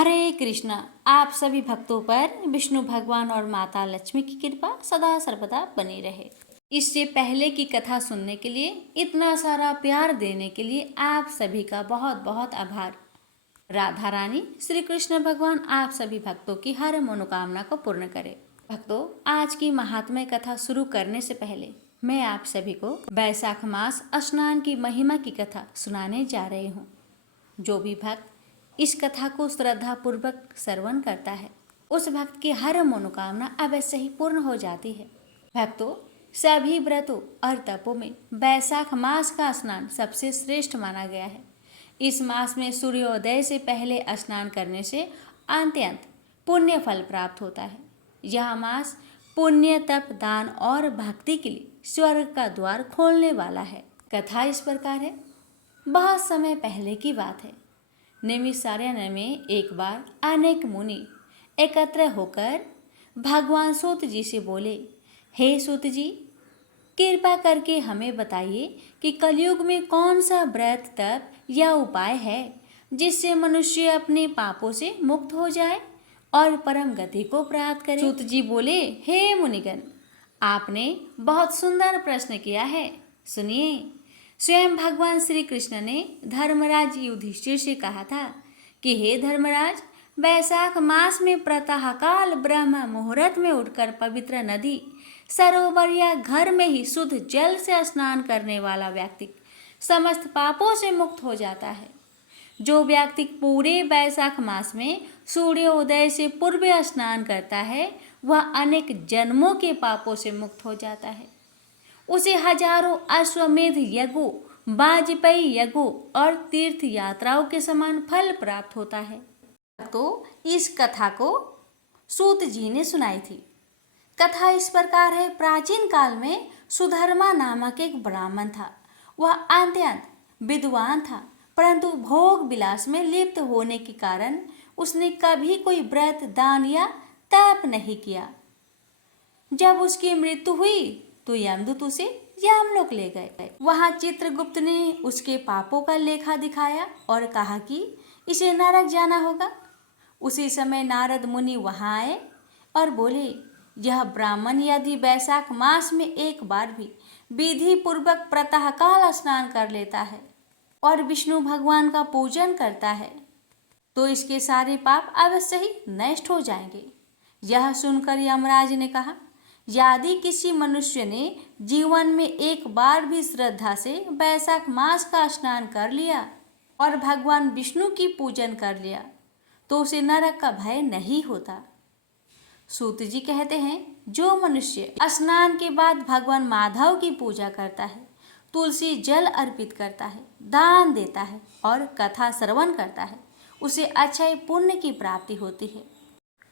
हरे कृष्णा। आप सभी भक्तों पर विष्णु भगवान और माता लक्ष्मी की कृपा सदा सर्वदा बनी रहे। इससे पहले की कथा सुनने के लिए, इतना सारा प्यार देने के लिए आप सभी का बहुत बहुत आभार। राधा रानी श्री कृष्ण भगवान आप सभी भक्तों की हर मनोकामना को पूर्ण करे। भक्तों, आज की महात्म्य कथा शुरू करने से पहले मैं आप सभी को वैशाख मास स्नान की महिमा की कथा सुनाने जा रही हूँ। जो भी भक्त इस कथा को श्रद्धा पूर्वक श्रवण करता है, उस भक्त की हर मनोकामना अवश्य ही पूर्ण हो जाती है। भक्तों, सभी व्रतों और तपों में वैशाख मास का स्नान सबसे श्रेष्ठ माना गया है। इस मास में सूर्योदय से पहले स्नान करने से अत्यंत पुण्य फल प्राप्त होता है। यह मास पुण्य, तप, दान और भक्ति के लिए स्वर्ग का द्वार खोलने वाला है। कथा इस प्रकार है। बहुत समय पहले की बात है। नैमिषारण्य में एक बार अनेक मुनि एकत्र होकर भगवान सूत जी से बोले, हे सूत जी, कृपा करके हमें बताइए कि कलयुग में कौन सा व्रत, तप या उपाय है जिससे मनुष्य अपने पापों से मुक्त हो जाए और परम गति को प्राप्त करे। सूत जी बोले, हे मुनिगण, आपने बहुत सुंदर प्रश्न किया है। सुनिए। स्वयं भगवान श्री कृष्ण ने धर्मराज युधिष्ठिर से कहा था कि हे धर्मराज, वैशाख मास में प्रातःकाल ब्रह्म मुहूर्त में उठकर पवित्र नदी, सरोवर या घर में ही शुद्ध जल से स्नान करने वाला व्यक्ति समस्त पापों से मुक्त हो जाता है। जो व्यक्ति पूरे वैशाख मास में सूर्योदय से पूर्व स्नान करता है, वह अनेक जन्मों के पापों से मुक्त हो जाता है। उसे हजारों अश्वमेध यज्ञों, वाजपेयी यज्ञों और तीर्थ यात्राओं के समान फल प्राप्त होता है। तो इस कथा को सूत जी ने सुनाई थी। कथा इस प्रकार है। प्राचीन काल में सुधर्मा नामक एक ब्राह्मण था। वह अत्यंत विद्वान था, परंतु भोग विलास में लिप्त होने के कारण उसने कभी कोई व्रत, दान या तप नहीं किया। जब उसकी मृत्यु हुई तो यमदूत उसे यमलोक ले गए। वहां चित्रगुप्त ने उसके पापों का लेखा दिखाया और कहा कि इसे नरक जाना होगा। उसी समय नारद मुनि वहां आए और बोले, यह ब्राह्मण यदि वैशाख मास में एक बार भी विधि पूर्वक प्रातःकाल स्नान कर लेता है और विष्णु भगवान का पूजन करता है तो इसके सारे पाप अवश्य ही नष्ट हो जाएंगे। यह सुनकर यमराज ने कहा, यदि किसी मनुष्य ने जीवन में एक बार भी श्रद्धा से वैशाख मास का स्नान कर लिया और भगवान विष्णु की पूजन कर लिया तो उसे नरक का भय नहीं होता। सूत जी कहते हैं, जो मनुष्य स्नान के बाद भगवान माधव की पूजा करता है, तुलसी जल अर्पित करता है, दान देता है और कथा श्रवण करता है, उसे अक्षय पुण्य की प्राप्ति होती है।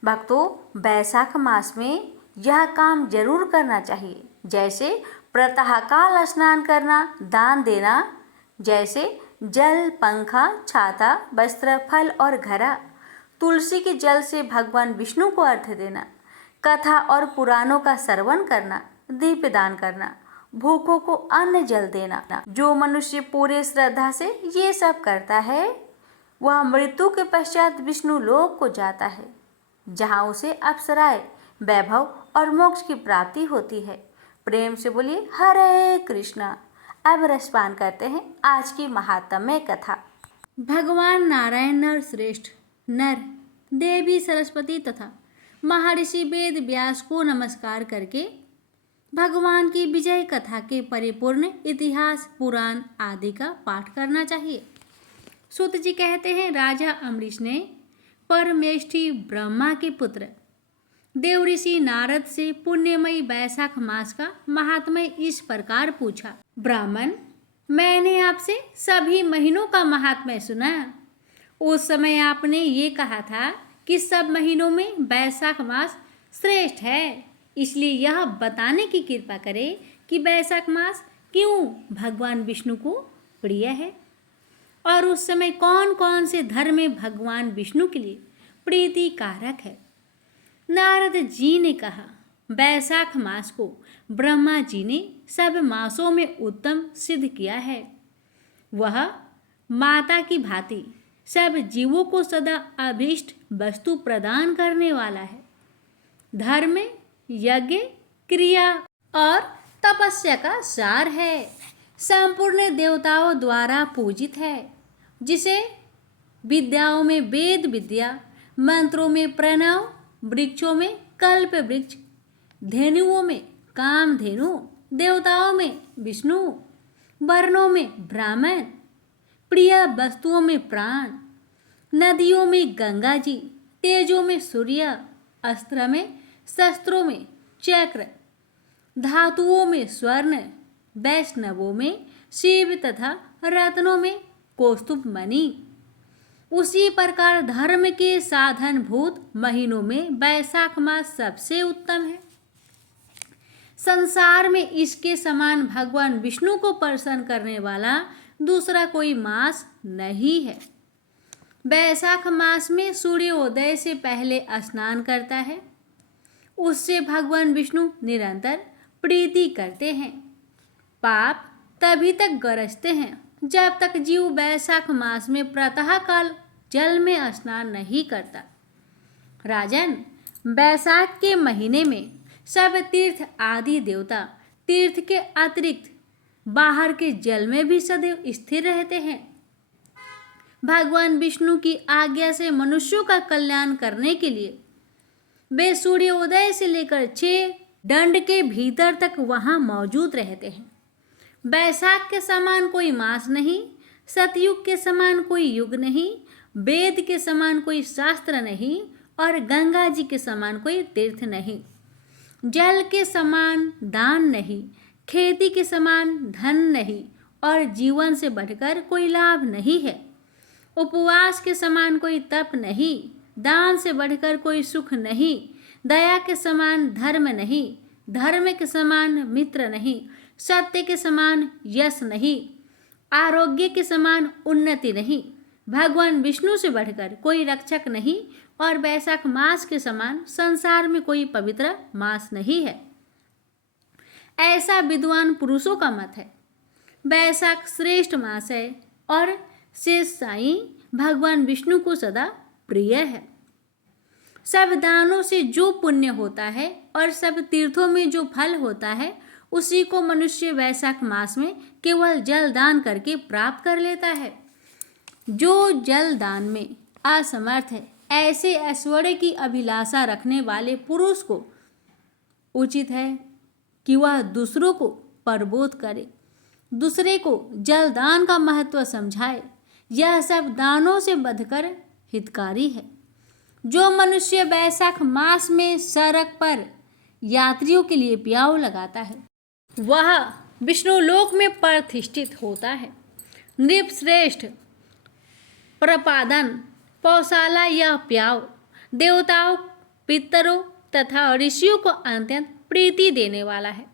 भक्तों, वैशाख मास में यह काम जरूर करना चाहिए, जैसे प्रातःकाल स्नान करना, दान देना, जैसे जल, पंखा, छाता, वस्त्र, फल और घड़ा, तुलसी के जल से भगवान विष्णु को अर्घ्य देना, कथा और पुराणों का श्रवण करना, दीप दान करना, भूखों को अन्न जल देना। जो मनुष्य पूरे श्रद्धा से ये सब करता है, वह मृत्यु के पश्चात विष्णु लोक को जाता है, जहाँ उसे अप्सराएं, वैभव और मोक्ष की प्राप्ति होती है। प्रेम से बोलिए हरे कृष्णा। अब रसपान करते हैं आज की महात्म्य कथा। भगवान नारायण नर श्रेष्ठ, नर देवी सरस्वती तथा महर्षि वेद व्यास को नमस्कार करके भगवान की विजय कथा के परिपूर्ण इतिहास, पुराण आदि का पाठ करना चाहिए। सूत जी कहते हैं, राजा अम्बरीश ने परमेष्ठी ब्रह्मा के पुत्र देवऋषि नारद से पुण्यमयी वैशाख मास का महात्म्य इस प्रकार पूछा। ब्राह्मण, मैंने आपसे सभी महीनों का महात्म्य सुना। उस समय आपने ये कहा था कि सब महीनों में वैशाख मास श्रेष्ठ है, इसलिए यह बताने की कृपा करें कि वैशाख मास क्यों भगवान विष्णु को प्रिय है और उस समय कौन कौन से धर्म भगवान विष्णु के लिए प्रीति कारक है। नारद जी ने कहा, वैशाख मास को ब्रह्मा जी ने सब मासों में उत्तम सिद्ध किया है। वह माता की भांति सब जीवों को सदा अभीष्ट वस्तु प्रदान करने वाला है। धर्म, यज्ञ, क्रिया और तपस्या का सार है। संपूर्ण देवताओं द्वारा पूजित है, जिसे विद्याओं में वेद विद्या, मंत्रों में प्रणव, वृक्षों में कल्प वृक्ष, धेनुओं में कामधेनु, देवताओं में विष्णु, वर्णों में ब्राह्मण, प्रिय वस्तुओं में प्राण, नदियों में गंगा जी, तेजों में सूर्य, अस्त्र में, शस्त्रों में चक्र, धातुओं में स्वर्ण, वैष्णवों में शिव तथा रत्नों में कौस्तुभ मणि। उसी प्रकार धर्म के साधनभूत महीनों में वैशाख मास सबसे उत्तम है। संसार में इसके समान भगवान विष्णु को प्रसन्न करने वाला दूसरा कोई मास नहीं है। वैशाख मास में सूर्योदय से पहले स्नान करता है, उससे भगवान विष्णु निरंतर प्रीति करते हैं। पाप तभी तक गरजते हैं जब तक जीव वैशाख मास में प्रातःकाल जल में स्नान नहीं करता। राजन, वैशाख के महीने में सब तीर्थ आदि देवता तीर्थ के अतिरिक्त बाहर के जल में भी सदैव स्थिर रहते हैं। भगवान विष्णु की आज्ञा से मनुष्यों का कल्याण करने के लिए वे सूर्योदय से लेकर 6 दंड के भीतर तक वहां मौजूद रहते हैं। वैशाख के समान कोई मास नहीं, सतयुग के समान कोई युग नहीं, वेद के समान कोई शास्त्र नहीं और गंगा जी के समान कोई तीर्थ नहीं। जल के समान दान नहीं, खेती के समान धन नहीं और जीवन से बढ़कर कोई लाभ नहीं है। उपवास के समान कोई तप नहीं, दान से बढ़कर कोई सुख नहीं, दया के समान धर्म नहीं, धर्म के समान मित्र नहीं, सत्य के समान यश नहीं, आरोग्य के समान उन्नति नहीं, भगवान विष्णु से बढ़कर कोई रक्षक नहीं और वैशाख मास के समान संसार में कोई पवित्र मास नहीं है। ऐसा विद्वान पुरुषों का मत है। वैशाख श्रेष्ठ मास है और शेष साईं भगवान विष्णु को सदा प्रिय है। सब दानों से जो पुण्य होता है और सब तीर्थों में जो फल होता है, उसी को मनुष्य वैशाख मास में केवल जल दान करके प्राप्त कर लेता है। जो जल दान में असमर्थ है, ऐसे ऐश्वर्य की अभिलाषा रखने वाले पुरुष को उचित है कि वह दूसरों को प्रबोध करे, दूसरे को जल दान का महत्व समझाए। यह सब दानों से बढ़कर हितकारी है। जो मनुष्य वैशाख मास में सड़क पर यात्रियों के लिए प्याऊ लगाता है, वह विष्णु लोक में प्रतिष्ठित होता है। नृपश्रेष्ठ प्रपादन पौशाला यह प्याऊ देवताओं, पितरों तथा ऋषियों को अत्यंत प्रीति देने वाला है।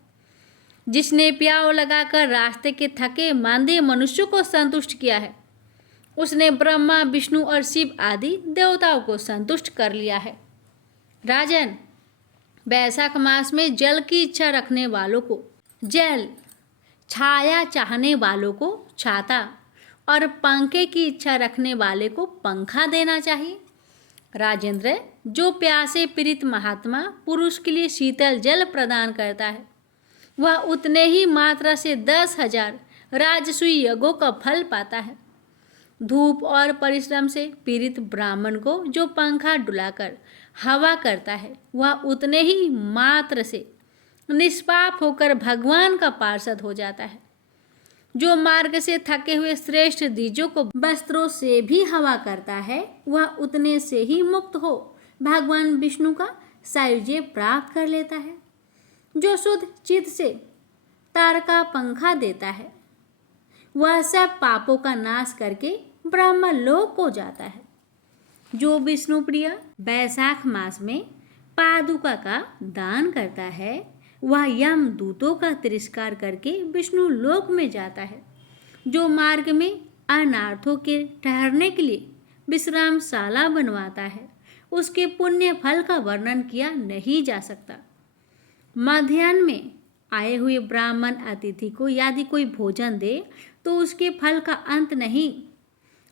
जिसने प्याऊ लगाकर रास्ते के थके मांदे मनुष्यों को संतुष्ट किया है, उसने ब्रह्मा, विष्णु और शिव आदि देवताओं को संतुष्ट कर लिया है। राजन, वैशाख मास में जल की इच्छा रखने वालों को जल, छाया चाहने वालों को छाता और पंखे की इच्छा रखने वाले को पंखा देना चाहिए। राजेंद्र, जो प्यासे पीड़ित महात्मा पुरुष के लिए शीतल जल प्रदान करता है, वह उतने ही मात्रा से 10,000 राजसूय यज्ञों का फल पाता है। धूप और परिश्रम से पीड़ित ब्राह्मण को जो पंखा डुलाकर हवा करता है, वह उतने ही मात्र से निष्पाप होकर भगवान का पार्षद हो जाता है। जो मार्ग से थके हुए श्रेष्ठ द्विजों को वस्त्रों से भी हवा करता है, वह उतने से ही मुक्त हो भगवान विष्णु का सायुज्य प्राप्त कर लेता है। जो शुद्ध चित्त से तार का पंखा देता है, वह सब पापों का नाश करके ब्रह्म लोक को जाता है। जो विष्णु प्रिय वैशाख मास में पादुका का दान करता है, वह यम दूतों का तिरस्कार करके विष्णु लोक में जाता है। जो मार्ग में अनार्थों के ठहरने के लिए विश्रामशाला बनवाता है, उसके पुण्य फल का वर्णन किया नहीं जा सकता। मध्याह्न में आए हुए ब्राह्मण अतिथि को यदि कोई भोजन दे तो उसके फल का अंत नहीं।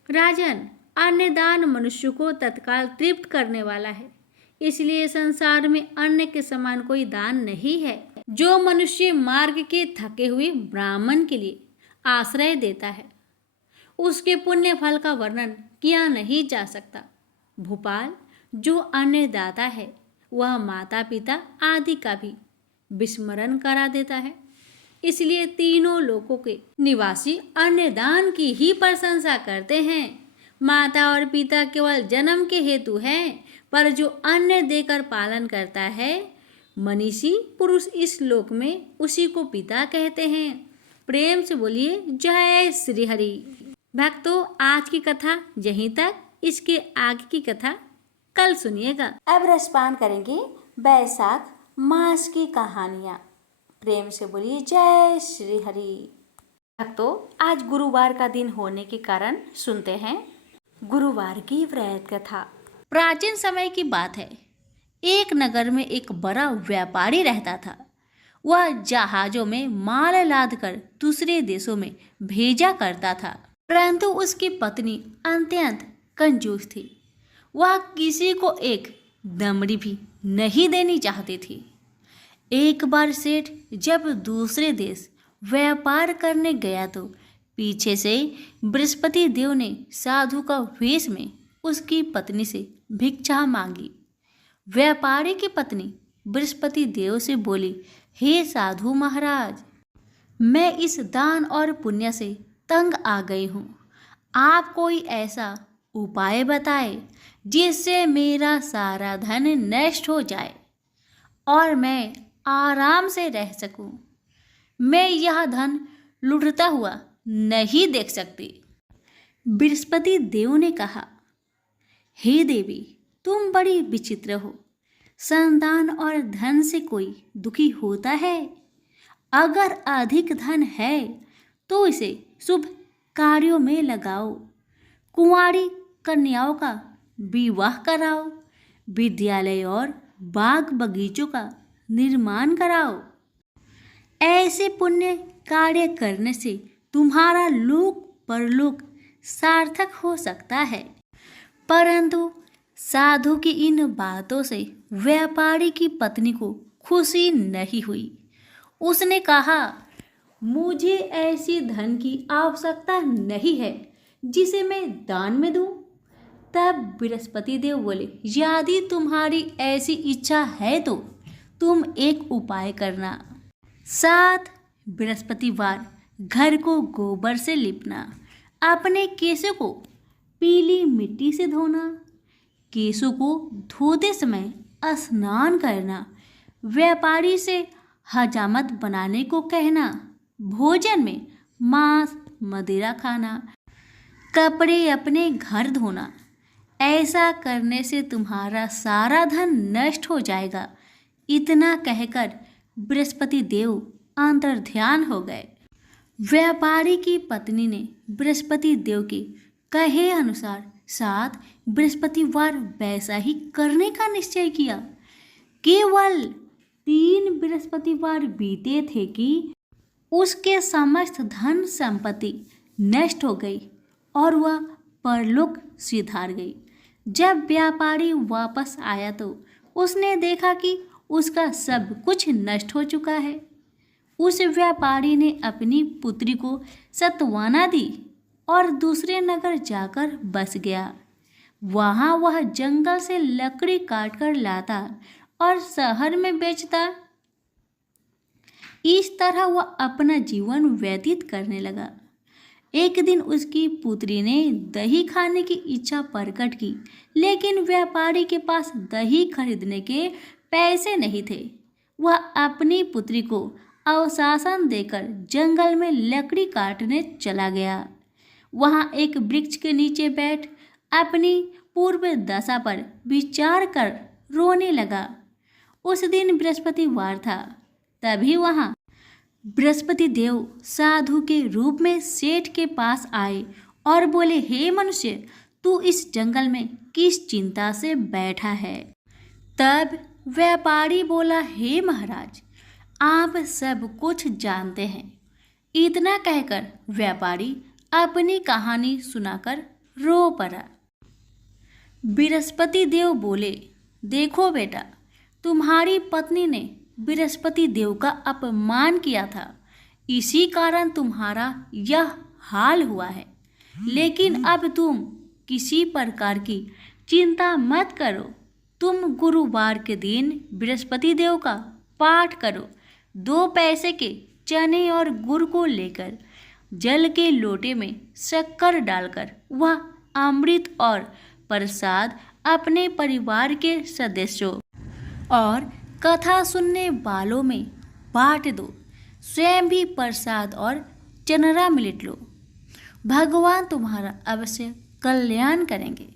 राजन, अन्नदान मनुष्य को तत्काल तृप्त करने वाला है, इसलिए संसार में अन्न के समान कोई दान नहीं है। जो मनुष्य मार्ग के थके हुए ब्राह्मण के लिए आश्रय देता है, उसके पुण्य फल का वर्णन किया नहीं जा सकता। भोपाल जो अन्नदाता है, वह माता पिता आदि का भी विस्मरण करा देता है। इसलिए तीनों लोकों के निवासी अन्नदान की ही प्रशंसा करते हैं। माता और पिता केवल जन्म के हेतु हैं, पर जो अन्न देकर पालन करता है, मनीषी पुरुष इस लोक में उसी को पिता कहते हैं। प्रेम से बोलिए जय श्री हरि। भक्तों, आज की कथा यहीं तक। इसके आगे की कथा कल सुनिएगा। अब रसपान करेंगे बैसाख मास की कहानियाँ। प्रेम से बोलिए जय श्री हरि। भक्तों, आज गुरुवार का दिन होने के कारण सुनते हैं गुरुवार की व्रत कथा। प्राचीन समय की बात है। एक नगर में एक बड़ा व्यापारी रहता था। वह जहाजों में माल लाद कर दूसरे देशों में भेजा करता था, परंतु उसकी पत्नी अत्यंत कंजूस थी। वह किसी को एक दमड़ी भी नहीं देनी चाहती थी। एक बार सेठ जब दूसरे देश व्यापार करने गया तो पीछे से बृहस्पति देव ने साधु का वेश में उसकी पत्नी से भिक्षा मांगी। व्यापारी की पत्नी बृहस्पति देव से बोली, हे साधु महाराज, मैं इस दान और पुण्य से तंग आ गई हूँ। आप कोई ऐसा उपाय बताए जिससे मेरा सारा धन नष्ट हो जाए और मैं आराम से रह सकूं। मैं यह धन लुटता हुआ नहीं देख सकती। बृहस्पति देव ने कहा, हे देवी, तुम बड़ी विचित्र हो। संतान और धन से कोई दुखी होता है? अगर अधिक धन है तो इसे शुभ कार्यों में लगाओ। कुंवारी कन्याओं का विवाह कराओ। विद्यालय और बाग बगीचों का निर्माण कराओ। ऐसे पुण्य कार्य करने से तुम्हारा लोक परलोक सार्थक हो सकता है। परंतु साधु की इन बातों से व्यापारी की पत्नी को खुशी नहीं हुई। उसने कहा, मुझे ऐसी धन की आवश्यकता नहीं है जिसे मैं दान में दूं। तब बृहस्पति देव बोले, यदि तुम्हारी ऐसी इच्छा है तो तुम एक उपाय करना। 7 बृहस्पतिवार घर को गोबर से लिपना, अपने केशों को पीली मिट्टी से धोना, केशों को धोते समय स्नान करना, व्यापारी से हजामत बनाने को कहना, भोजन में मांस मदिरा खाना, कपड़े अपने घर धोना। ऐसा करने से तुम्हारा सारा धन नष्ट हो जाएगा। इतना कहकर बृहस्पति देव अंतर्ध्यान हो गए। व्यापारी की पत्नी ने बृहस्पति देव के कहे अनुसार 7 बृहस्पतिवार वैसा ही करने का निश्चय किया। केवल 3 बृहस्पतिवार बीते थे कि उसके समस्त धन संपत्ति नष्ट हो गई और वह परलोक सिधार गई। जब व्यापारी वापस आया तो उसने देखा कि उसका सब कुछ नष्ट हो चुका है। उस व्यापारी ने अपनी पुत्री को सत्वाना दी और दूसरे नगर जाकर बस गया। वहाँ वह जंगल से लकड़ी काट कर लाता और शहर में बेचता। इस तरह वह अपना जीवन व्यतीत करने लगा। एक दिन उसकी पुत्री ने दही खाने की इच्छा प्रकट की, लेकिन व्यापारी के पास दही खरीदने के पैसे नहीं थे। वह अपनी पुत्री को अवशासन देकर जंगल में लकड़ी काटने चला गया। वहाँ एक वृक्ष के नीचे बैठ अपनी पूर्व दशा पर विचार कर रोने लगा। उस दिन बृहस्पतिवार था। तभी वहाँ बृहस्पति देव साधु के रूप में सेठ के पास आए और बोले, हे मनुष्य, तू इस जंगल में किस चिंता से बैठा है? तब व्यापारी बोला, हे महाराज, आप सब कुछ जानते हैं। इतना कहकर व्यापारी अपनी कहानी सुनाकर रो पड़ा। बृहस्पति देव बोले, देखो बेटा, तुम्हारी पत्नी ने बृहस्पति देव का अपमान किया था, इसी कारण तुम्हारा यह हाल हुआ है। लेकिन अब तुम किसी प्रकार की चिंता मत करो। तुम गुरुवार के दिन बृहस्पति देव का पाठ करो। 2 पैसे के चने और गुड़ को लेकर जल के लोटे में शक्कर डालकर वह अमृत और प्रसाद अपने परिवार के सदस्यों और कथा सुनने वालों में बांट दो। स्वयं भी प्रसाद और चनरा मिलट लो। भगवान तुम्हारा अवश्य कल्याण करेंगे।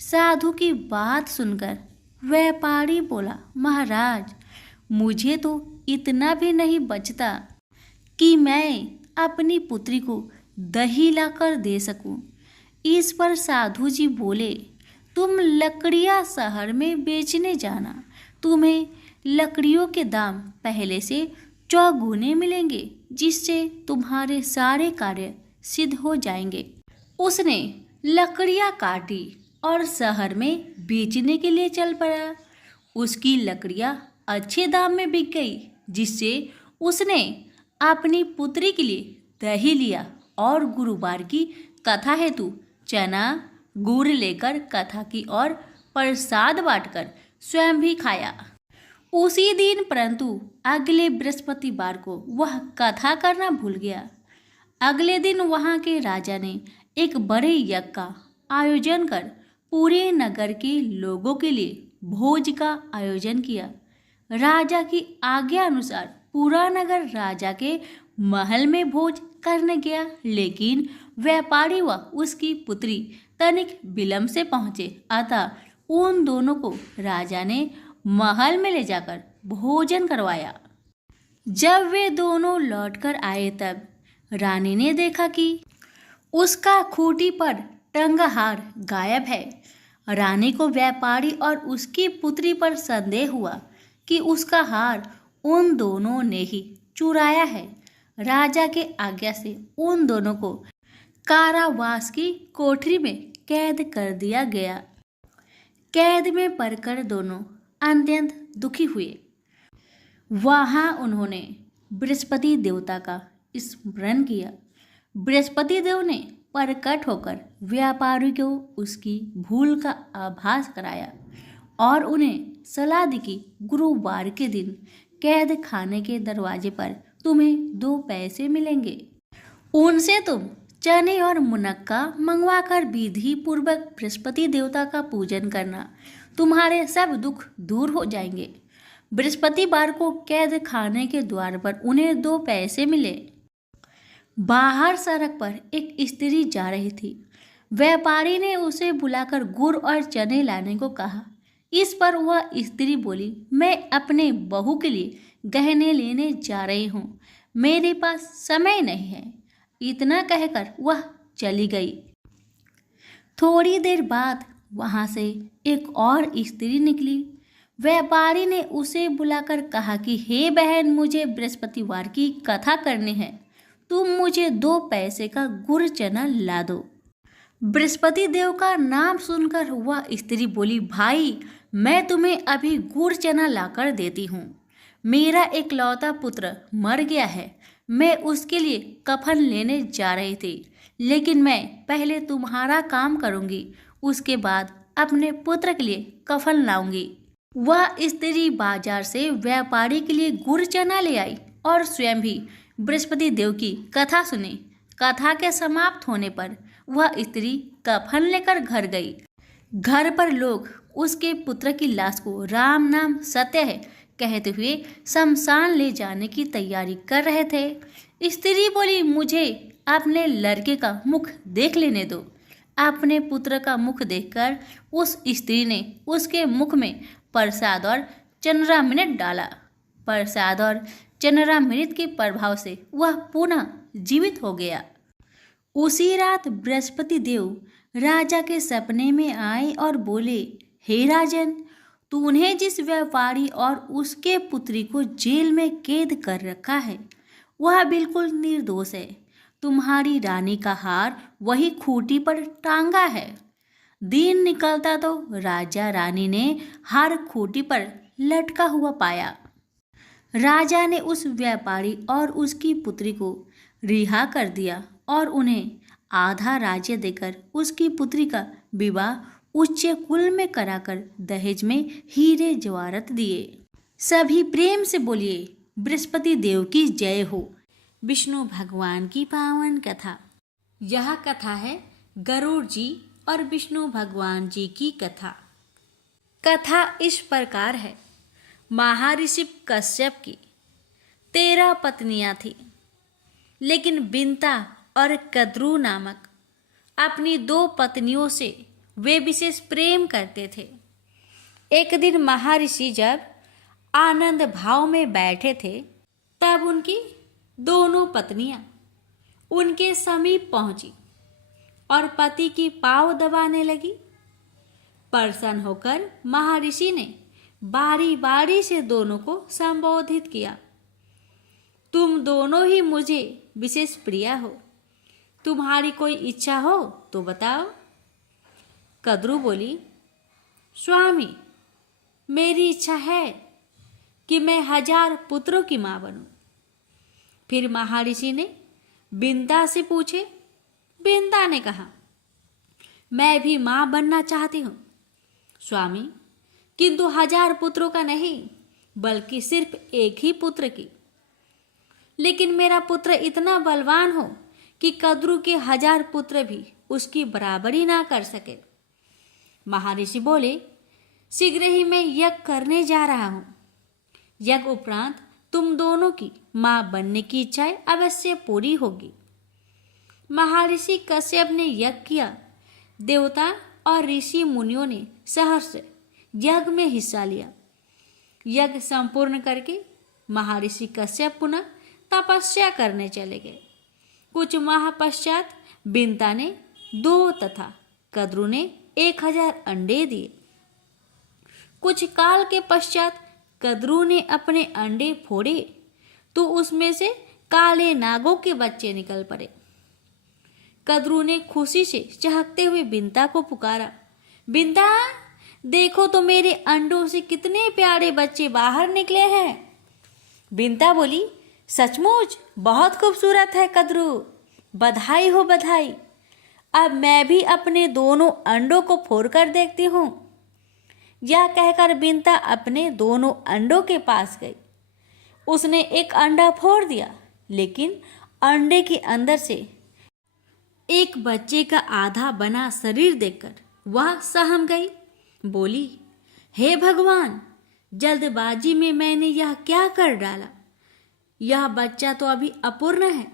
साधु की बात सुनकर व्यापारी बोला, महाराज, मुझे तो इतना भी नहीं बचता कि मैं अपनी पुत्री को दही लाकर दे सकूं। इस पर साधु जी बोले, तुम लकड़ियां शहर में बेचने जाना। तुम्हें लकड़ियों के दाम पहले से चौगुने मिलेंगे, जिससे तुम्हारे सारे कार्य सिद्ध हो जाएंगे। उसने लकड़ियां काटी और शहर में बेचने के लिए चल पड़ा। उसकी लकड़ियां अच्छे दाम में बिक गई, जिससे उसने अपनी पुत्री के लिए दही लिया और गुरुवार की कथा हेतु चना गुड़ लेकर कथा की और प्रसाद बांटकर स्वयं भी खाया। उसी दिन परंतु अगले बृहस्पतिवार को वह कथा करना भूल गया। अगले दिन वहां के राजा ने एक बड़े यज्ञ का आयोजन कर पूरे नगर के लोगों के लिए भोज का आयोजन किया। राजा की आज्ञा अनुसार पूरा नगर राजा के महल में भोज करने गया, लेकिन व्यापारी व उसकी पुत्री तनिक विलंब से पहुंचे। अतः उन दोनों को राजा ने महल में ले जाकर भोजन करवाया। जब वे दोनों लौटकर आए तब रानी ने देखा कि उसका खूंटी पर टंगा हार गायब है। रानी को व्यापारी और उसकी पुत्री पर संदेह हुआ कि उसका हार उन दोनों ने ही चुराया है। राजा के आज्ञा से उन दोनों को कारावास की कोठरी में कैद कर दिया गया। कैद में पड़कर दोनों अत्यंत दुखी हुए। वहां उन्होंने बृहस्पति देवता का स्मरण किया। बृहस्पति देव ने प्रकट होकर व्यापारी को उसकी भूल का आभास कराया और उन्हें सलाह दी कि गुरुवार के दिन कैद खाने के दरवाजे पर तुम्हें 2 पैसे मिलेंगे। उनसे तुम चने और मुनक्का मंगवाकर विधि पूर्वक बृहस्पति देवता का पूजन करना। तुम्हारे सब दुख दूर हो जाएंगे। बृहस्पतिवार को कैद खाने के द्वार पर उन्हें 2 पैसे मिले। बाहर सड़क पर एक स्त्री जा रही थी। व्यापारी ने उसे बुलाकर गुड़ और चने लाने को कहा। इस पर वह स्त्री बोली, मैं अपने बहू के लिए गहने लेने जा रही हूँ, मेरे पास समय नहीं है। इतना कहकर वह चली गई। थोड़ी देर बाद वहाँ से एक और स्त्री निकली। व्यापारी ने उसे बुलाकर कहा कि हे बहन, मुझे बृहस्पतिवार की कथा करनी है, तुम मुझे 2 पैसे का गुड़ चना ला दो। बृहस्पति देव का नाम सुनकर वह स्त्री बोली, भाई, मैं तुम्हें अभी गुड़ चना लाकर देती हूँ। मेरा इकलौता पुत्र मर गया है, मैं उसके लिए कफन लेने जा रही थी, लेकिन मैं पहले तुम्हारा काम करूँगी, उसके बाद अपने पुत्र के लिए कफन लाऊंगी। वह स्त्री बाजार से व्यापारी के लिए गुड़ चना ले आई और स्वयं भी बृहस्पति देव की कथा सुनी। कथा के समाप्त होने पर वह स्त्री कफन लेकर घर गई। घर पर लोग उसके पुत्र की लाश को राम नाम सत्य है कहते हुए शमशान ले जाने की तैयारी कर रहे थे। स्त्री बोली, मुझे अपने लड़के का मुख देख लेने दो। अपने पुत्र का मुख देखकर उस स्त्री ने उसके मुख में प्रसाद और चंद्रामृत डाला। प्रसाद और चंद्रामृत के प्रभाव से वह पुनः जीवित हो गया। उसी रात बृहस्पति देव राजा के सपने में आए और बोले, हे राजन, तूने जिस व्यापारी और उसके पुत्री को जेल में कैद कर रखा है वह बिल्कुल निर्दोष है। तुम्हारी रानी का हार वही खूंटी पर टांगा है। दिन निकलता तो राजा रानी ने हार खूंटी पर लटका हुआ पाया। राजा ने उस व्यापारी और उसकी पुत्री को रिहा कर दिया और उन्हें आधा राज्य देकर उसकी पुत्री का विवाह उच्च कुल में कराकर दहेज में हीरे जवाहरात दिए। सभी प्रेम से बोलिए, बृहस्पति देव की जय हो। विष्णु भगवान की पावन कथा। यह कथा है गरुड़ जी और विष्णु भगवान जी की कथा। कथा इस प्रकार है। महर्षि कश्यप की 13 पत्नियां थी, लेकिन बिंता और कद्रू नामक अपनी 2 पत्नियों से वे विशेष प्रेम करते थे। एक दिन महर्षि जब आनंद भाव में बैठे थे, तब उनकी दोनों पत्नियां उनके समीप पहुंची और पति की पाँव दबाने लगी। प्रसन्न होकर महर्षि ने बारी बारी से दोनों को संबोधित किया। तुम दोनों ही मुझे विशेष प्रिय हो, तुम्हारी कोई इच्छा हो तो बताओ। कद्रू बोली, स्वामी, मेरी इच्छा है कि मैं 1000 पुत्रों की मां बनूं। फिर महर्षि ने बिंदा से पूछे। बिंदा ने कहा, मैं भी मां बनना चाहती हूं स्वामी, किंतु 1000 पुत्रों का नहीं, बल्कि सिर्फ एक ही पुत्र की। लेकिन मेरा पुत्र इतना बलवान हो कि कद्रू के 1000 पुत्र भी उसकी बराबरी ना कर सके। महर्षि बोले, शीघ्र ही मैं यज्ञ करने जा रहा हूं। यज्ञ उपरांत तुम दोनों की मां बनने की इच्छाएं अवश्य पूरी होगी। महर्षि कश्यप ने यज्ञ किया। देवता और ऋषि मुनियों ने सहर्ष यज्ञ में हिस्सा लिया। यज्ञ संपूर्ण करके महर्षि कश्यप पुनः तपस्या करने चले गए। कुछ माह पश्चात बिंता ने 2 तथा कद्रू ने 1000 अंडे दिए। कुछ काल के पश्चात कद्रू ने अपने अंडे फोड़े तो उसमें से काले नागों के बच्चे निकल पड़े। कद्रू ने खुशी से चहकते हुए बिंता को पुकारा, बिंता, देखो तो मेरे अंडों से कितने प्यारे बच्चे बाहर निकले हैं। बिंता बोली, सचमुच बहुत खूबसूरत है कद्रू, बधाई हो बधाई। अब मैं भी अपने दोनों अंडों को फोड़कर देखती हूँ। यह कहकर बिंता अपने दोनों अंडों के पास गई। उसने एक अंडा फोड़ दिया, लेकिन अंडे के अंदर से एक बच्चे का आधा बना शरीर देखकर वह सहम गई। बोली, हे भगवान, जल्दबाजी में मैंने यह क्या कर डाला। यह बच्चा तो अभी अपूर्ण है।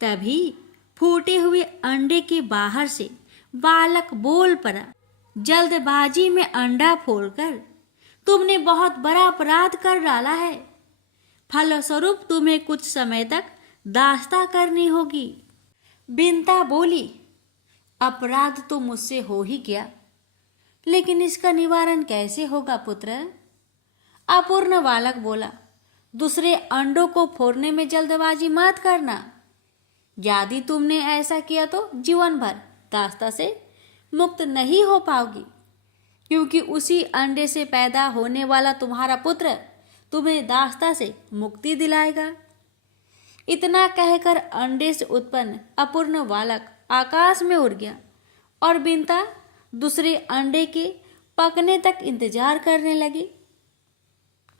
तभी फूटे हुए अंडे के बाहर से बालक बोल पड़ा, जल्दबाजी में अंडा फोड़कर तुमने बहुत बड़ा अपराध कर डाला है। फलस्वरूप तुम्हें कुछ समय तक दास्ता करनी होगी। बिंता बोली, अपराध तो मुझसे हो ही गया, लेकिन इसका निवारण कैसे होगा पुत्र। अपूर्ण बालक बोला, दूसरे अंडों को फोड़ने में जल्दबाजी मत करना। यदि तुमने ऐसा किया तो जीवन भर दास्ता से मुक्त नहीं हो पाओगी, क्योंकि उसी अंडे से पैदा होने वाला तुम्हारा पुत्र तुम्हें दास्ता से मुक्ति दिलाएगा। इतना कहकर अंडे से उत्पन्न अपूर्ण बालक आकाश में उड़ गया और बिंता दूसरे अंडे के पकने तक इंतजार करने लगी।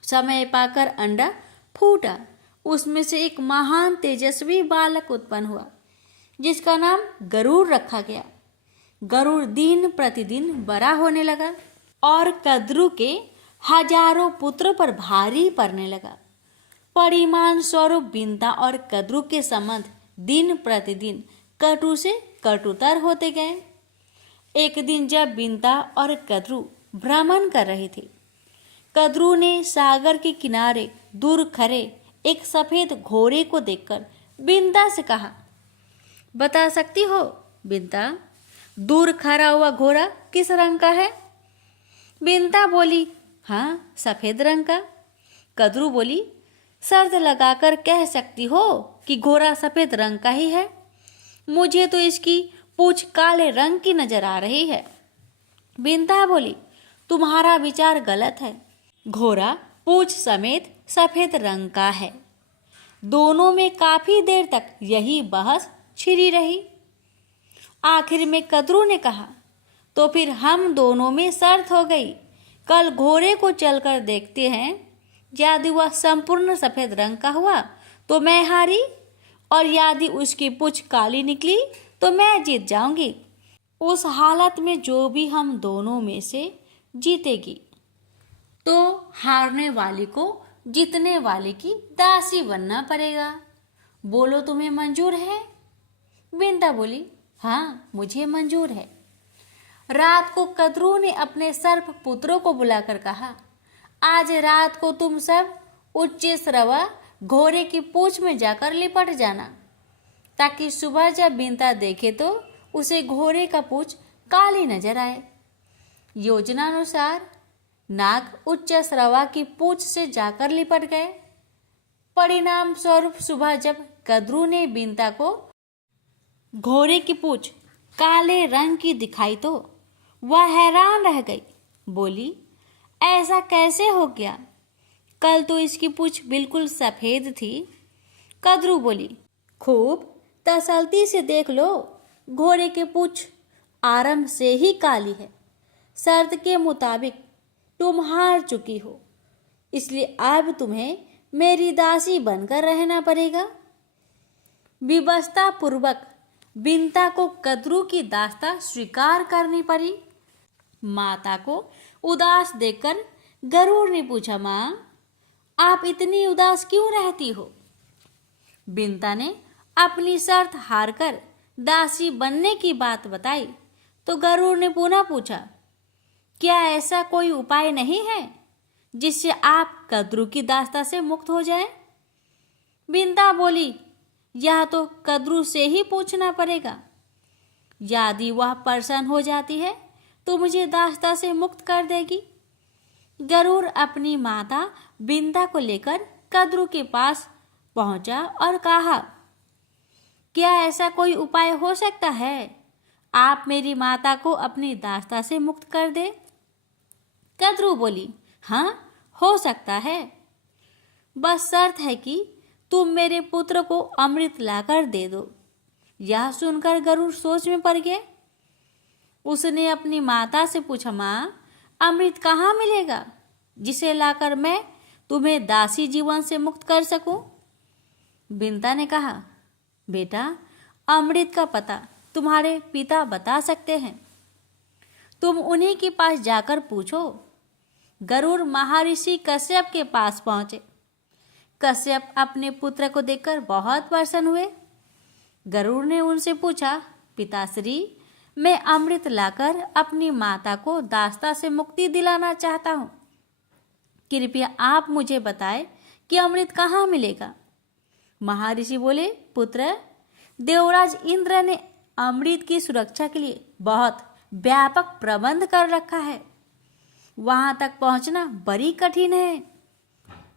समय पाकर अंडा फूटा। उसमें से एक महान तेजस्वी बालक उत्पन्न हुआ, जिसका नाम गरुड़ रखा गया। गरुड़ दिन प्रतिदिन बड़ा होने लगा और कद्रू के हजारों पुत्रों पर भारी पड़ने लगा। परिमाण स्वरूप बिंता और कद्रू के संबंध दिन प्रतिदिन कटु से कटुतर होते गए। एक दिन जब बिंता और कद्रू भ्रमण कर रहे थे, कद्रू ने सागर के किनारे दूर खड़े एक सफेद घोड़े को देखकर बिंता से कहा, बता सकती हो बिंता, दूर खड़ा हुआ घोड़ा किस रंग का है। बिंता बोली, हाँ, सफेद रंग का। कद्रू बोली, शर्त लगाकर कह सकती हो कि घोड़ा सफेद रंग का ही है। मुझे तो इसकी पूंछ काले रंग की नजर आ रही है। बिंता बोली, तुम्हारा विचार गलत है। घोड़ा पूंछ समेत सफेद रंग का है। दोनों में काफी देर तक यही बहस छिड़ी रही। आखिर में कद्रू ने कहा, तो फिर हम दोनों में शर्त हो गई, कल घोड़े को चलकर देखते हैं। यदि वह संपूर्ण सफेद रंग का हुआ तो मैं हारी, और यदि उसकी पूंछ काली निकली तो मैं जीत जाऊंगी। उस हालत में जो भी हम दोनों में से जीतेगी, तो हारने वाली को जीतने वाले की दासी बनना पड़ेगा। बोलो, तुम्हें मंजूर है? बिंता बोली, हाँ, मुझे मंजूर है। रात को कद्रू ने अपने सर्प पुत्रों को बुलाकर कहा, आज रात को तुम सब उच्च श्रवा घोड़े की पूंछ में जाकर लिपट जाना, ताकि सुबह जब बिंता देखे तो उसे घोड़े का पूंछ काली नजर आए। योजनानुसार नाग उच्च श्रवा की पूंछ से जाकर लिपट गए। परिणाम स्वरूप सुबह जब कद्रू ने बिंता को घोड़े की पूंछ काले रंग की दिखाई तो वह हैरान रह गई। बोली, ऐसा कैसे हो गया? कल तो इसकी पूंछ बिल्कुल सफेद थी। कद्रू बोली, खूब तसल्ली से देख लो, घोड़े की पूंछ आरंभ से ही काली है। शर्त के मुताबिक तुम हार चुकी हो, इसलिए अब तुम्हें मेरी दासी बनकर रहना पड़ेगा। विवशता पूर्वक बिंता को कद्रू की दास्ता स्वीकार करनी पड़ी। माता को उदास देखकर गरुड़ ने पूछा, माँ, आप इतनी उदास क्यों रहती हो? बिंता ने अपनी शर्त हारकर दासी बनने की बात बताई तो गरुड़ ने पुनः पूछा, क्या ऐसा कोई उपाय नहीं है जिससे आप कद्रू की दास्ता से मुक्त हो जाएं? बिंता बोली, यह तो कद्रू से ही पूछना पड़ेगा। यदि वह प्रसन्न हो जाती है तो मुझे दास्ता से मुक्त कर देगी। गरुड़ अपनी माता बिंता को लेकर कद्रू के पास पहुंचा और कहा, क्या ऐसा कोई उपाय हो सकता है? आप मेरी माता को अपनी दास्ता से मुक्त कर दे। कद्रू बोली, हाँ, हो सकता है, बस शर्त है कि तुम मेरे पुत्र को अमृत लाकर दे दो। यह सुनकर गरुड़ सोच में पड़ गया। उसने अपनी माता से पूछा, माँ, अमृत कहाँ मिलेगा जिसे लाकर मैं तुम्हें दासी जीवन से मुक्त कर सकूं? बिंता ने कहा, बेटा, अमृत का पता तुम्हारे पिता बता सकते हैं, तुम उन्हीं के पास जाकर पूछो। गरुड़ महर्षि कश्यप के पास पहुंचे। कश्यप अपने पुत्र को देखकर बहुत प्रसन्न हुए। गरुड़ ने उनसे पूछा, पिताश्री, मैं अमृत लाकर अपनी माता को दास्ता से मुक्ति दिलाना चाहता हूँ। कृपया आप मुझे बताएं कि अमृत कहाँ मिलेगा। महर्षि बोले, पुत्र, देवराज इंद्र ने अमृत की सुरक्षा के लिए बहुत व्यापक प्रबंध कर रखा है। वहां तक पहुंचना बड़ी कठिन है।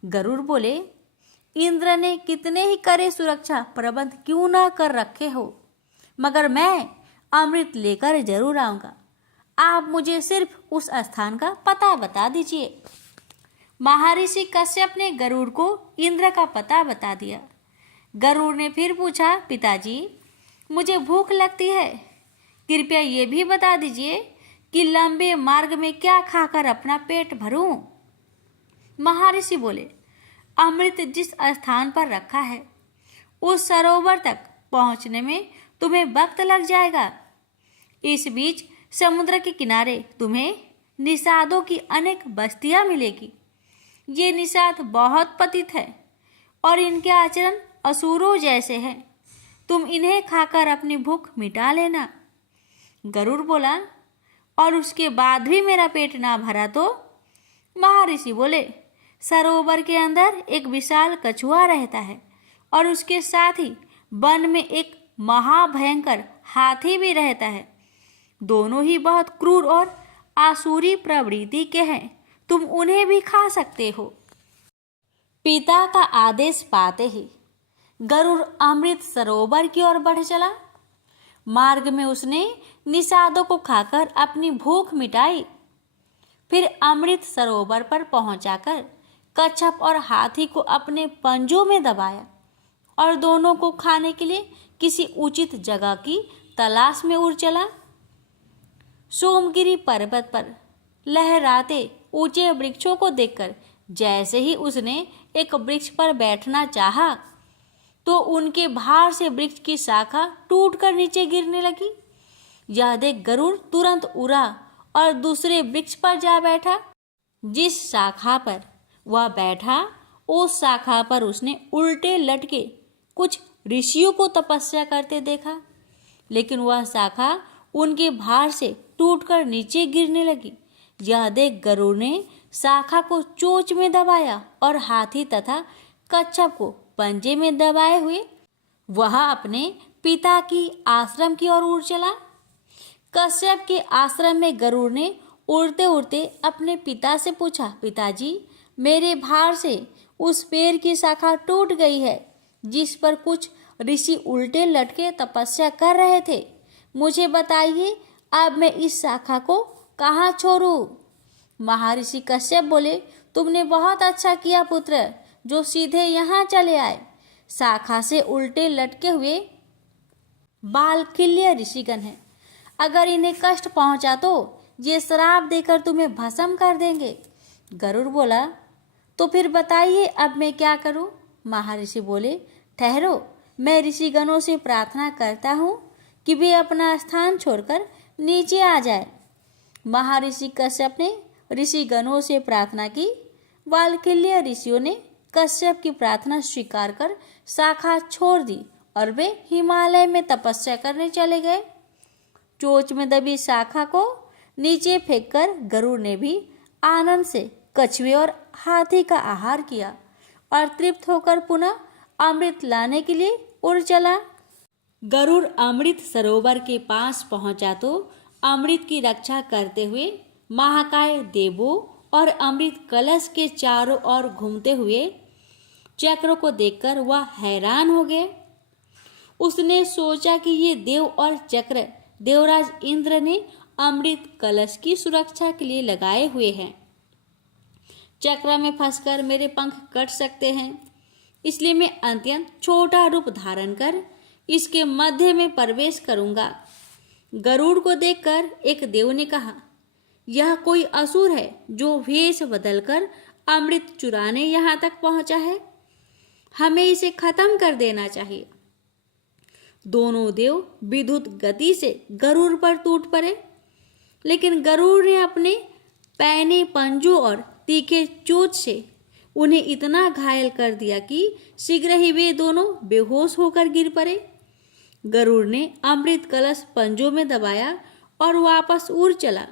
गरुड़ बोले, इंद्र ने कितने ही करे सुरक्षा प्रबंध क्यों ना कर रखे हो, मगर मैं अमृत लेकर जरूर आऊंगा। आप मुझे सिर्फ उस स्थान का पता बता दीजिए। महर्षि कश्यप ने गरुड़ को इंद्र का पता बता दिया। गरुड़ ने फिर पूछा, पिताजी, मुझे भूख लगती है, कृपया ये भी बता दीजिए कि लंबे मार्ग में क्या खाकर अपना पेट भरूं? महर्षि बोले, अमृत जिस स्थान पर रखा है उस सरोवर तक पहुंचने में तुम्हें वक्त लग जाएगा। इस बीच समुद्र के किनारे तुम्हें निषादों की अनेक बस्तियां मिलेगी। ये निषाद बहुत पतित है और इनके आचरण असुरों जैसे हैं। तुम इन्हें खाकर अपनी भूख मिटा लेना। गरुड़ बोला, और उसके बाद भी मेरा पेट ना भरा तो? महर्षि बोले, सरोवर के अंदर एक विशाल कछुआ रहता है और उसके साथ ही वन में एक महाभयंकर हाथी भी रहता है। दोनों ही बहुत क्रूर और आसुरी प्रवृत्ति के हैं। तुम उन्हें भी खा सकते हो। पिता का आदेश पाते ही गरुड़ अमृत सरोवर की ओर बढ़ चला। मार्ग में उसने निषादों को खाकर अपनी भूख मिटाई। फिर अमृत सरोवर पर पहुंचाकर कच्छप और हाथी को अपने पंजों में दबाया और दोनों को खाने के लिए किसी उचित जगह की तलाश में उड़ चला। सोमगिरी पर्वत पर लहराते ऊंचे वृक्षों को देखकर जैसे ही उसने एक वृक्ष पर बैठना चाहा तो उनके भार से वृक्ष की शाखा टूटकर नीचे गिरने लगी। यह देख गरुड़ तुरंत उड़ा और दूसरे वृक्ष पर जा बैठा। जिस शाखा पर वह बैठा उस शाखा पर उसने उल्टे लटके कुछ ऋषियों को तपस्या करते देखा, लेकिन वह शाखा उनके भार से टूटकर नीचे गिरने लगी। यह देख गरुड़ ने शाखा को चोंच में दबाया और हाथी तथा कच्छप को पंजे में दबाए हुए वह अपने पिता की आश्रम की ओर उड़ चला। कश्यप के आश्रम में गरुड़ ने उड़ते उड़ते अपने पिता से पूछा, पिताजी, मेरे भार से उस पेड़ की शाखा टूट गई है जिस पर कुछ ऋषि उल्टे लटके तपस्या कर रहे थे। मुझे बताइए, अब मैं इस शाखा को कहाँ छोड़ूं? महर्षि कश्यप बोले, तुमने बहुत अच्छा किया पुत्र, जो सीधे यहाँ चले आए। शाखा से उल्टे लटके हुए बालखिल्य ऋषिगण हैं। अगर इन्हें कष्ट पहुंचा तो ये श्राप देकर तुम्हें भस्म कर देंगे। गरुड़ बोला, तो फिर बताइए अब मैं क्या करूं? महर्षि बोले, ठहरो, मैं ऋषिगणों से प्रार्थना करता हूँ कि वे अपना स्थान छोड़कर नीचे आ जाए। महर्षि कश्यप ने ऋषिगणों से प्रार्थना की। वाल्कील्य ऋषियों ने कश्यप की प्रार्थना स्वीकार कर शाखा छोड़ दी और वे हिमालय में तपस्या करने चले गए। चोंच में दबी शाखा को नीचे फेंककर गरुड़ ने भी आनंद से कछुए और हाथी का आहार किया और तृप्त होकर पुनः अमृत लाने के लिए उड़ चला। गरुड़ अमृत सरोवर के पास पहुंचा तो अमृत की रक्षा करते हुए महाकाय देवों और अमृत कलश के चारों ओर घूमते हुए चक्र को देखकर वह हैरान हो गए। उसने सोचा कि ये देव और चक्र देवराज इंद्र ने अमृत कलश की सुरक्षा के लिए लगाए हुए हैं। चक्र में फंसकर मेरे पंख कट सकते हैं, इसलिए मैं अत्यंत छोटा रूप धारण कर इसके मध्य में प्रवेश करूंगा। गरुड़ को देखकर एक देव ने कहा, यह कोई असुर है जो वेश बदलकर अमृत चुराने यहाँ तक पहुंचा है। हमें इसे खत्म कर देना चाहिए। दोनों देव विद्युत गति से गरुड़ पर टूट पड़े, लेकिन गरुड़ ने अपने पैने पंजों और तीखे चोंच से उन्हें इतना घायल कर दिया कि शीघ्र ही वे दोनों बेहोश होकर गिर पड़े। गरुड़ ने अमृत कलश पंजों में दबाया और वापस उड़ चला।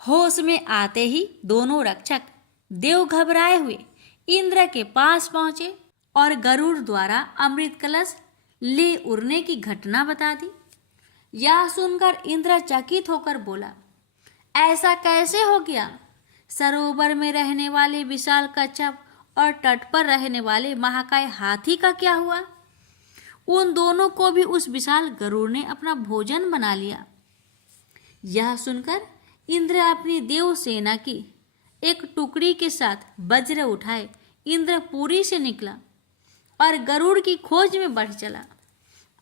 होश में आते ही दोनों रक्षक देव घबराए हुए इंद्र के पास पहुंचे और गरुड़ द्वारा अमृत कलश ले उड़ने की घटना बता दी। यह सुनकर इंद्र चकित होकर बोला, ऐसा कैसे हो गया? सरोवर में रहने वाले विशाल कच्छप और तट पर रहने वाले महाकाय हाथी का क्या हुआ? उन दोनों को भी उस विशाल गरुड़ ने अपना भोजन बना लिया। यह सुनकर इंद्र अपनी देव सेना की एक टुकड़ी के साथ वज्र उठाए इंद्रपुरी से निकला और गरुड़ की खोज में बढ़ चला।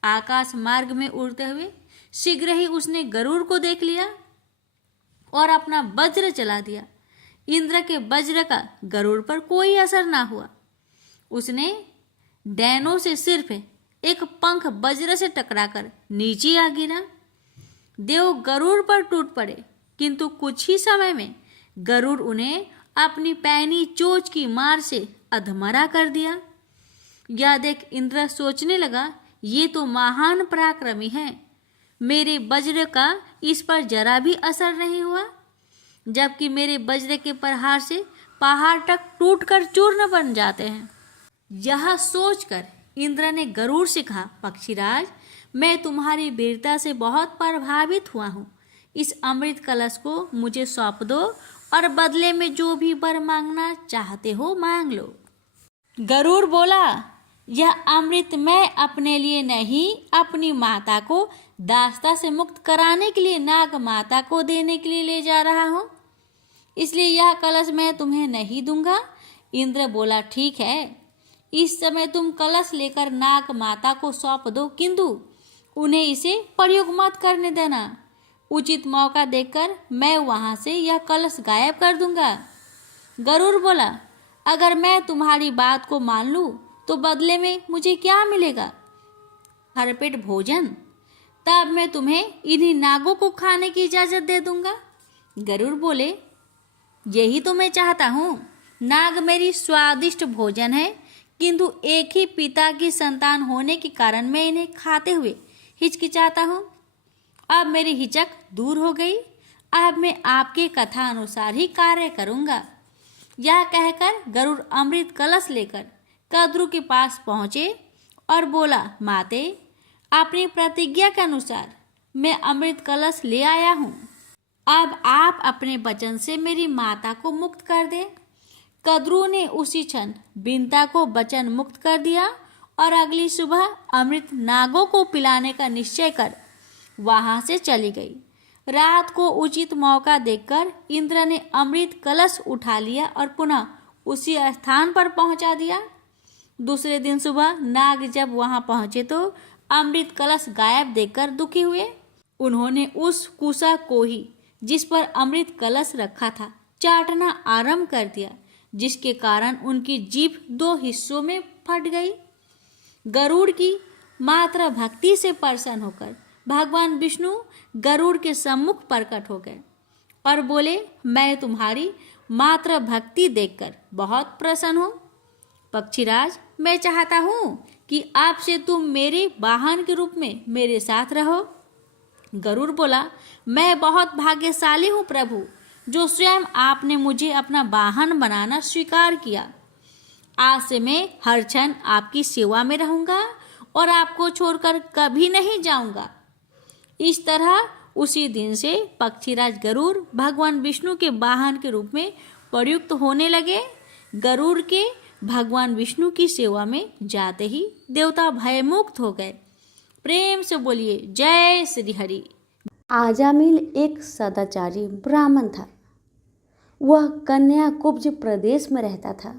आकाश मार्ग में उड़ते हुए शीघ्र ही उसने गरुड़ को देख लिया और अपना वज्र चला दिया। इंद्र के वज्र का गरुड़ पर कोई असर ना हुआ। उसने डैनों से सिर्फ एक पंख वज्र से टकराकर नीचे आ गिरा। देव गरुड़ पर टूट पड़े, किंतु कुछ ही समय में गरुड़ उन्हें अपनी पैनी चोंच की मार से अधमरा कर दिया। यह देख इंद्र सोचने लगा, ये तो महान पराक्रमी है, मेरे वज्र का इस पर जरा भी असर नहीं हुआ, जबकि मेरे वज्र के प्रहार से पहाड़ तक टूटकर चूर्ण बन जाते हैं। यह सोचकर इंद्र ने गरुड़ से कहा, पक्षीराज, मैं तुम्हारी वीरता से बहुत प्रभावित हुआ हूँ। इस अमृत कलश को मुझे सौंप दो और बदले में जो भी वर मांगना चाहते हो मांग लो। गरुड़ बोला, यह अमृत मैं अपने लिए नहीं, अपनी माता को दास्ता से मुक्त कराने के लिए नाग माता को देने के लिए ले जा रहा हूँ, इसलिए यह कलश मैं तुम्हें नहीं दूंगा। इंद्र बोला, ठीक है, इस समय तुम कलश लेकर नाग माता को सौंप दो, किंतु उन्हें इसे प्रयोग मत करने देना। उचित मौका देखकर मैं वहां से यह कलश गायब कर दूंगा। गरुड़ बोला, अगर मैं तुम्हारी बात को मान लूं तो बदले में मुझे क्या मिलेगा? भरपेट भोजन। तब मैं तुम्हें इन्हीं नागों को खाने की इजाजत दे दूंगा। गरुड़ बोले, यही तो मैं चाहता हूँ। नाग मेरी स्वादिष्ट भोजन है, किंतु एक ही पिता की संतान होने के कारण मैं इन्हें खाते हुए हिचकिचाता हूँ। अब मेरी हिचक दूर हो गई। अब मैं आपके कथा अनुसार ही कार्य करूँगा। यह कहकर गरुड़ अमृत कलश लेकर कद्रु के पास पहुँचे और बोला, माते, अपनी प्रतिज्ञा के अनुसार मैं अमृत कलश ले आया हूँ। अब आप अपने वचन से मेरी माता को मुक्त कर दे। कद्रु ने उसी क्षण बिंता को वचन मुक्त कर दिया और अगली सुबह अमृत नागों को पिलाने का निश्चय कर वहां से चली गई। रात को उचित मौका देखकर इंद्र ने अमृत कलश उठा लिया और पुनः उसी स्थान पर पहुंचा दिया। दूसरे दिन सुबह नाग जब वहां पहुंचे तो अमृत कलश गायब देखकर दुखी हुए। उन्होंने उस कुसा को ही जिस पर अमृत कलश रखा था चाटना आरंभ कर दिया, जिसके कारण उनकी जीभ 2 हिस्सों में फट गई। गरुड़ की मात्र भक्ति से प्रसन्न होकर भगवान विष्णु गरुड़ के सम्मुख प्रकट हो गए और बोले, मैं तुम्हारी मात्र भक्ति देखकर बहुत प्रसन्न हूँ। पक्षीराज, मैं चाहता हूँ कि आपसे तुम मेरे वाहन के रूप में मेरे साथ रहो। गरुड़ बोला, मैं बहुत भाग्यशाली हूँ प्रभु, जो स्वयं आपने मुझे अपना वाहन बनाना स्वीकार किया। आज से मैं हर क्षण आपकी सेवा में रहूंगा और आपको छोड़कर कभी नहीं जाऊंगा। इस तरह उसी दिन से पक्षीराज गरुड़ भगवान विष्णु के वाहन के रूप में प्रयुक्त होने लगे। गरुड़ के भगवान विष्णु की सेवा में जाते ही देवता भयमुक्त हो गए। प्रेम से बोलिए जय श्री हरि। आजामिल एक सदाचारी ब्राह्मण था। वह कन्याकुब्ज प्रदेश में रहता था।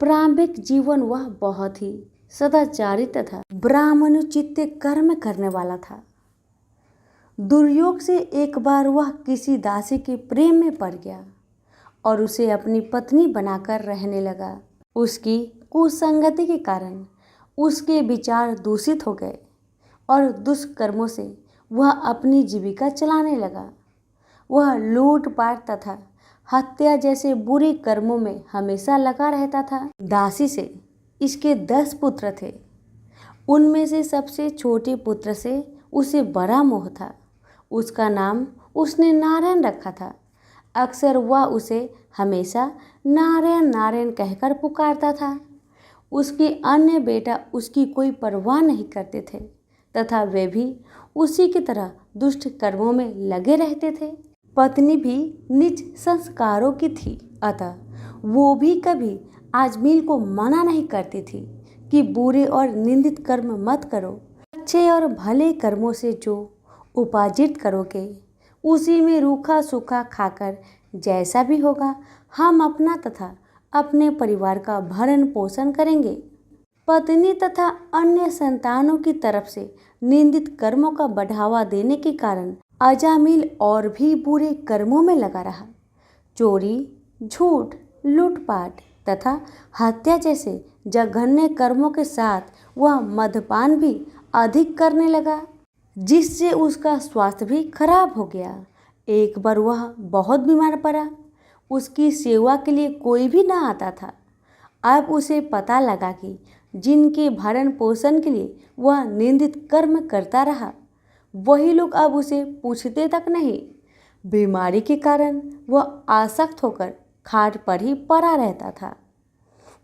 प्रारंभिक जीवन वह बहुत ही सदाचारी तथा ब्राह्मणोचित कर्म करने वाला था। दुर्योग से एक बार वह किसी दासी के प्रेम में पड़ गया और उसे अपनी पत्नी बनाकर रहने लगा। उसकी कुसंगति के कारण उसके विचार दूषित हो गए और दुष्कर्मों से वह अपनी जीविका चलाने लगा। वह लूटपाट तथा हत्या जैसे बुरे कर्मों में हमेशा लगा रहता था। दासी से इसके 10 पुत्र थे। उनमें से सबसे छोटे पुत्र से उसे बड़ा मोह था। उसका नाम उसने नारायण रखा था। अक्सर वह उसे हमेशा नारायण नारायण कहकर पुकारता था। उसके अन्य बेटा उसकी कोई परवाह नहीं करते थे तथा वे भी उसी की तरह दुष्ट कर्मों में लगे रहते थे। पत्नी भी नीच संस्कारों की थी, अतः वो भी कभी आजमील को मना नहीं करती थी कि बुरे और निंदित कर्म मत करो। अच्छे और भले कर्मों से जो उपार्जित करोगे उसी में रूखा सूखा खाकर जैसा भी होगा हम अपना तथा अपने परिवार का भरण पोषण करेंगे। पत्नी तथा अन्य संतानों की तरफ से निंदित कर्मों का बढ़ावा देने के कारण अजामिल और भी बुरे कर्मों में लगा रहा। चोरी, झूठ, लूटपाट तथा हत्या जैसे जघन्य कर्मों के साथ वह मद्यपान भी अधिक करने लगा, जिससे उसका स्वास्थ्य भी खराब हो गया। एक बार वह बहुत बीमार पड़ा। उसकी सेवा के लिए कोई भी ना आता था। अब उसे पता लगा कि जिनके भरण पोषण के लिए वह निंदित कर्म करता रहा, वही लोग अब उसे पूछते तक नहीं। बीमारी के कारण वह आसक्त होकर खाट पर ही पड़ा रहता था।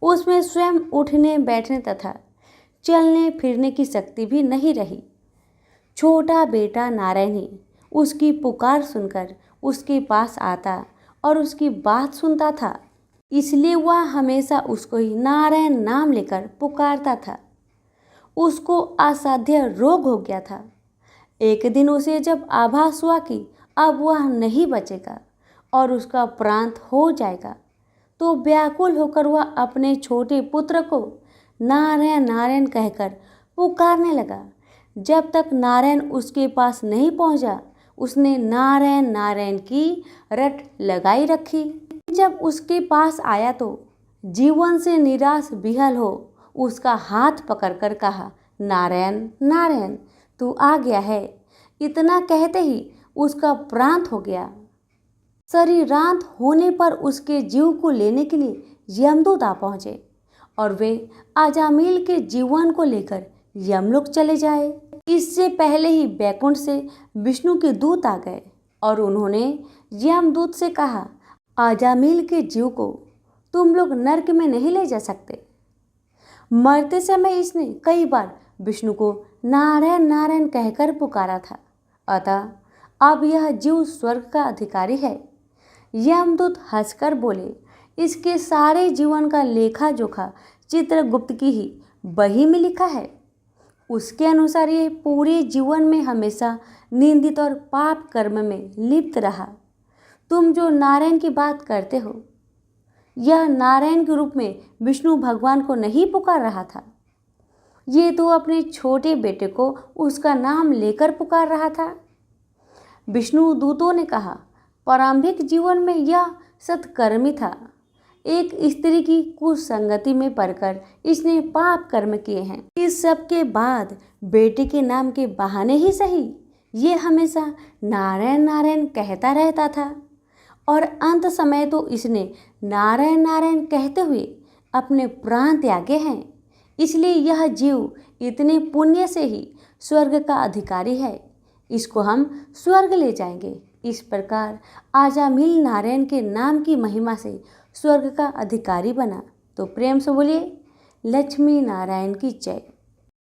उसमें स्वयं उठने बैठने तथा चलने फिरने की शक्ति भी नहीं रही। छोटा बेटा नारायण ही उसकी पुकार सुनकर उसके पास आता और उसकी बात सुनता था। इसलिए वह हमेशा उसको ही नारायण नाम लेकर पुकारता था। उसको असाध्य रोग हो गया था। एक दिन उसे जब आभास हुआ कि अब वह नहीं बचेगा और उसका प्रांत हो जाएगा, तो व्याकुल होकर वह अपने छोटे पुत्र को नारायण नारायण कहकर पुकारने लगा। जब तक नारायण उसके पास नहीं पहुंचा, उसने नारायण नारायण की रट लगाई रखी। जब उसके पास आया तो जीवन से निराश विहल हो उसका हाथ पकड़कर कहा, नारायण नारायण तू आ गया है। इतना कहते ही उसका प्रांत हो गया। शरीरांत होने पर उसके जीव को लेने के लिए यमदूत आ पहुंचे और वे अजामिल के जीवन को लेकर यमलोक चले जाए। इससे पहले ही बैकुंठ से विष्णु के दूत आ गए और उन्होंने यमदूत से कहा, अजामिल के जीव को तुम लोग नरक में नहीं ले जा सकते। मरते समय इसने कई बार विष्णु को नारायण नारायण कहकर पुकारा था, अतः अब यह जीव स्वर्ग का अधिकारी है। यमदूत हंसकर बोले, इसके सारे जीवन का लेखा जोखा चित्रगुप्त की ही बही में लिखा है। उसके अनुसार यह पूरे जीवन में हमेशा निंदित और पाप कर्म में लिप्त रहा। तुम जो नारायण की बात करते हो, यह नारायण के रूप में विष्णु भगवान को नहीं पुकार रहा था। ये तो अपने छोटे बेटे को उसका नाम लेकर पुकार रहा था। विष्णु दूतों ने कहा, प्रारंभिक जीवन में यह सत्कर्मी था। एक स्त्री की कुसंगति में पड़कर इसने पाप कर्म किए हैं। इस सब के बाद बेटे के नाम के बहाने ही सही ये हमेशा नारायण नारायण कहता रहता था और अंत समय तो इसने नारायण नारायण कहते हुए अपने प्राण त्यागे हैं। इसलिए यह जीव इतने पुण्य से ही स्वर्ग का अधिकारी है। इसको हम स्वर्ग ले जाएंगे। इस प्रकार अजामिल नारायण के नाम की महिमा से स्वर्ग का अधिकारी बना। तो प्रेम से बोलिए, लक्ष्मी नारायण की जय।